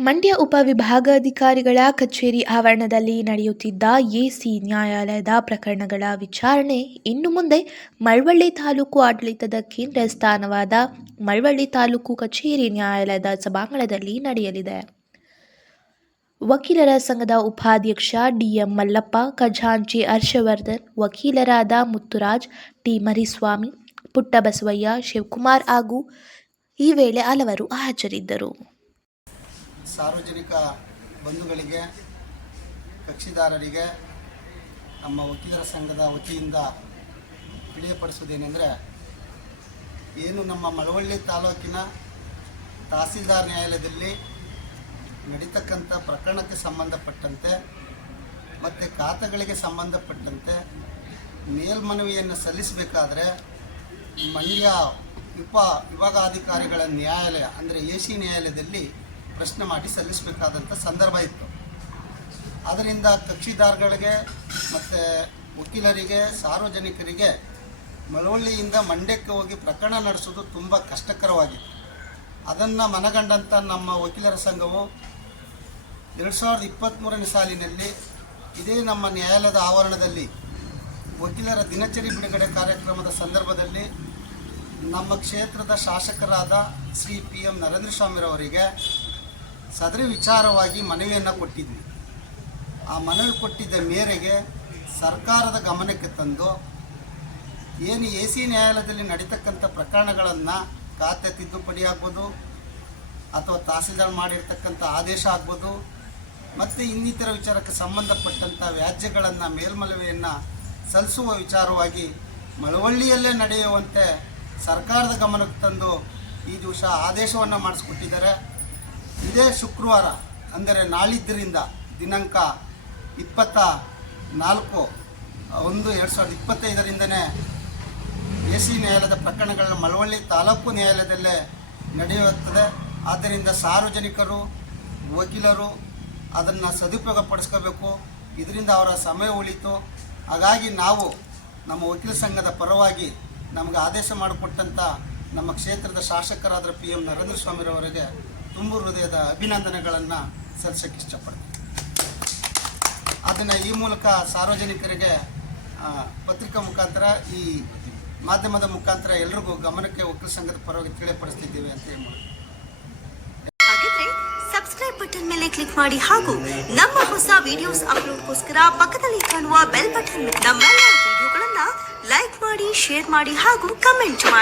ಮಂಡ್ಯ ಉಪವಿಭಾಗಾಧಿಕಾರಿಗಳ ಕಚೇರಿ ಆವರಣದಲ್ಲಿ ನಡೆಯುತ್ತಿದ್ದ ಎಸಿ ನ್ಯಾಯಾಲಯದ ಪ್ರಕರಣಗಳ ವಿಚಾರಣೆ ಇನ್ನು ಮುಂದೆ ಮಳವಳ್ಳಿ ತಾಲೂಕು ಆಡಳಿತದ ಕೇಂದ್ರ ಸ್ಥಾನವಾದ ಮಳವಳ್ಳಿ ತಾಲೂಕು ಕಚೇರಿ ನ್ಯಾಯಾಲಯದ ಸಭಾಂಗಣದಲ್ಲಿ ನಡೆಯಲಿದೆ. ವಕೀಲರ ಸಂಘದ ಉಪಾಧ್ಯಕ್ಷ ಡಿಎಂ ಮಲ್ಲಪ್ಪ, ಖಜಾಂಚಿ ಹರ್ಷವರ್ಧನ್, ವಕೀಲರಾದ ಮುತ್ತುರಾಜ್, ಟಿ ಮರಿಸ್ವಾಮಿ, ಪುಟ್ಟಬಸವಯ್ಯ, ಶಿವಕುಮಾರ್ ಹಾಗೂ ಈ ವೇಳೆ ಹಲವರು ಹಾಜರಿದ್ದರು. ಸಾರ್ವಜನಿಕ ಬಂಧುಗಳಿಗೆ, ಕಕ್ಷಿದಾರರಿಗೆ, ನಮ್ಮ ವಕೀಲರ ಸಂಘದ ವತಿಯಿಂದ ತಿಳಿಯಪಡಿಸುವುದೇನೆಂದರೆ, ಏನು ನಮ್ಮ ಮಳವಳ್ಳಿ ತಾಲೂಕಿನ ತಹಸೀಲ್ದಾರ್ ನ್ಯಾಯಾಲಯದಲ್ಲಿ ನಡೀತಕ್ಕಂಥ ಪ್ರಕರಣಕ್ಕೆ ಸಂಬಂಧಪಟ್ಟಂತೆ ಮತ್ತು ಖಾತೆಗಳಿಗೆ ಸಂಬಂಧಪಟ್ಟಂತೆ ಮೇಲ್ಮನವಿಯನ್ನು ಸಲ್ಲಿಸಬೇಕಾದ್ರೆ ಮಂಡ್ಯ ಉಪ ವಿಭಾಗಾಧಿಕಾರಿಗಳ ನ್ಯಾಯಾಲಯ, ಅಂದರೆ ಎ ಸಿ ನ್ಯಾಯಾಲಯದಲ್ಲಿ ಪ್ರಶ್ನೆ ಮಾಡಿ ಸಲ್ಲಿಸಬೇಕಾದಂಥ ಸಂದರ್ಭ ಇತ್ತು. ಅದರಿಂದ ಕಕ್ಷಿದಾರ್ಗಳಿಗೆ ಮತ್ತು ವಕೀಲರಿಗೆ, ಸಾರ್ವಜನಿಕರಿಗೆ ಮಳವಳ್ಳಿಯಿಂದ ಮಂಡ್ಯಕ್ಕೆ ಹೋಗಿ ಪ್ರಕರಣ ನಡೆಸೋದು ತುಂಬ ಕಷ್ಟಕರವಾಗಿತ್ತು. ಅದನ್ನು ಮನಗಂಡಂಥ ನಮ್ಮ ವಕೀಲರ ಸಂಘವು ಎರಡು ಸಾವಿರದ ಇಪ್ಪತ್ತ್ಮೂರನೇ ಸಾಲಿನಲ್ಲಿ ಇದೇ ನಮ್ಮ ನ್ಯಾಯಾಲಯದ ಆವರಣದಲ್ಲಿ ವಕೀಲರ ದಿನಚರಿ ಬಿಡುಗಡೆ ಕಾರ್ಯಕ್ರಮದ ಸಂದರ್ಭದಲ್ಲಿ ನಮ್ಮ ಕ್ಷೇತ್ರದ ಶಾಸಕರಾದ ಶ್ರೀ ಪಿ ಎಂ ನರೇಂದ್ರ ಸ್ವಾಮಿರವರಿಗೆ ಸದರಿ ವಿಚಾರವಾಗಿ ಮನವಿಯನ್ನು ಕೊಟ್ಟಿದ್ವಿ. ಆ ಮನವಿ ಕೊಟ್ಟಿದ್ದ ಮೇರೆಗೆ ಸರ್ಕಾರದ ಗಮನಕ್ಕೆ ತಂದು ಏನು ಎ ಸಿ ನ್ಯಾಯಾಲಯದಲ್ಲಿ ನಡೀತಕ್ಕಂಥ ಪ್ರಕರಣಗಳನ್ನು ಖಾತೆ ತಿದ್ದುಪಡಿ ಆಗ್ಬೋದು, ಅಥವಾ ತಹಸೀಲ್ದಾರ್ ಮಾಡಿರ್ತಕ್ಕಂಥ ಆದೇಶ ಆಗ್ಬೋದು, ಮತ್ತು ಇನ್ನಿತರ ವಿಚಾರಕ್ಕೆ ಸಂಬಂಧಪಟ್ಟಂಥ ವ್ಯಾಜ್ಯಗಳನ್ನು ಮೇಲ್ಮನವಿಯನ್ನು ಸಲ್ಲಿಸುವ ವಿಚಾರವಾಗಿ ಮಳವಳ್ಳಿಯಲ್ಲೇ ನಡೆಯುವಂತೆ ಸರ್ಕಾರದ ಗಮನಕ್ಕೆ ತಂದು ಈ ದಿವಸ ಆದೇಶವನ್ನು ಮಾಡಿಸ್ಕೊಟ್ಟಿದ್ದಾರೆ. ಇದೇ ಶುಕ್ರವಾರ, ಅಂದರೆ ನಾಳಿದ್ದರಿಂದ ದಿನಾಂಕ ಇಪ್ಪತ್ತ ನಾಲ್ಕು, ಒಂದು ಎರಡು ಸಾವಿರದ ಇಪ್ಪತ್ತೈದರಿಂದನೇ ಎ ಸಿ ನ್ಯಾಯಾಲಯದ ಪ್ರಕರಣಗಳನ್ನು ಮಳವಳ್ಳಿ ತಾಲೂಕು ನ್ಯಾಯಾಲಯದಲ್ಲೇ ನಡೆಯುತ್ತದೆ. ಆದ್ದರಿಂದ ಸಾರ್ವಜನಿಕರು, ವಕೀಲರು ಅದನ್ನು ಸದುಪಯೋಗ ಪಡಿಸ್ಕೋಬೇಕು ಇದರಿಂದ ಅವರ ಸಮಯ ಉಳಿತು. ಹಾಗಾಗಿ ನಾವು ನಮ್ಮ ವಕೀಲ ಸಂಘದ ಪರವಾಗಿ ನಮಗೆ ಆದೇಶ ಮಾಡಿಕೊಟ್ಟಂಥ ನಮ್ಮ ಕ್ಷೇತ್ರದ ಶಾಸಕರಾದ ಪಿ ಎಂ ನರೇಂದ್ರ ಸ್ವಾಮಿರವರಿಗೆ ತುಂಬು ಹೃದಯದ ಅಭಿನಂದನೆಗಳನ್ನು ಸಲ್ಲಿಸೋಕ್ಕೆ ಇಷ್ಟಪಡ್ತೀನಿ. ಅದನ್ನು ಈ ಮೂಲಕ ಸಾರ್ವಜನಿಕರಿಗೆ ಪತ್ರಿಕಾ ಮುಖಾಂತರ, ಈ ಮಾಧ್ಯಮದ ಮುಖಾಂತರ ಎಲ್ರಿಗೂ ಗಮನಕ್ಕೆ ಒಕ್ಕಲ ಸಂಘದ ಪರವಾಗಿ ತಿಳಿಯಪಡಿಸ್ತಿದ್ದೀವಿ ಅಂತ ಹೇಳಿ ಸಬ್ಸ್ಕ್ರೈಬ್ ಬಟನ್ ಮೇಲೆ ಕ್ಲಿಕ್ ಮಾಡಿ ಹಾಗೂ ನಮ್ಮ ಹೊಸ ವಿಡಿಯೋಸ್ ಅಪ್ಲೋಡ್ಗೋಸ್ಕರ ಪಕ್ಕದಲ್ಲಿ ಕಾಣುವ ಬೆಲ್ ಬಟನ್ ನಮ್ಮೆಲ್ಲ ವಿಡಿಯೋಗಳನ್ನು ಲೈಕ್ ಮಾಡಿ ಶೇರ್ ಮಾಡಿ ಹಾಗೂ ಕಮೆಂಟ್ ಮಾಡಿ.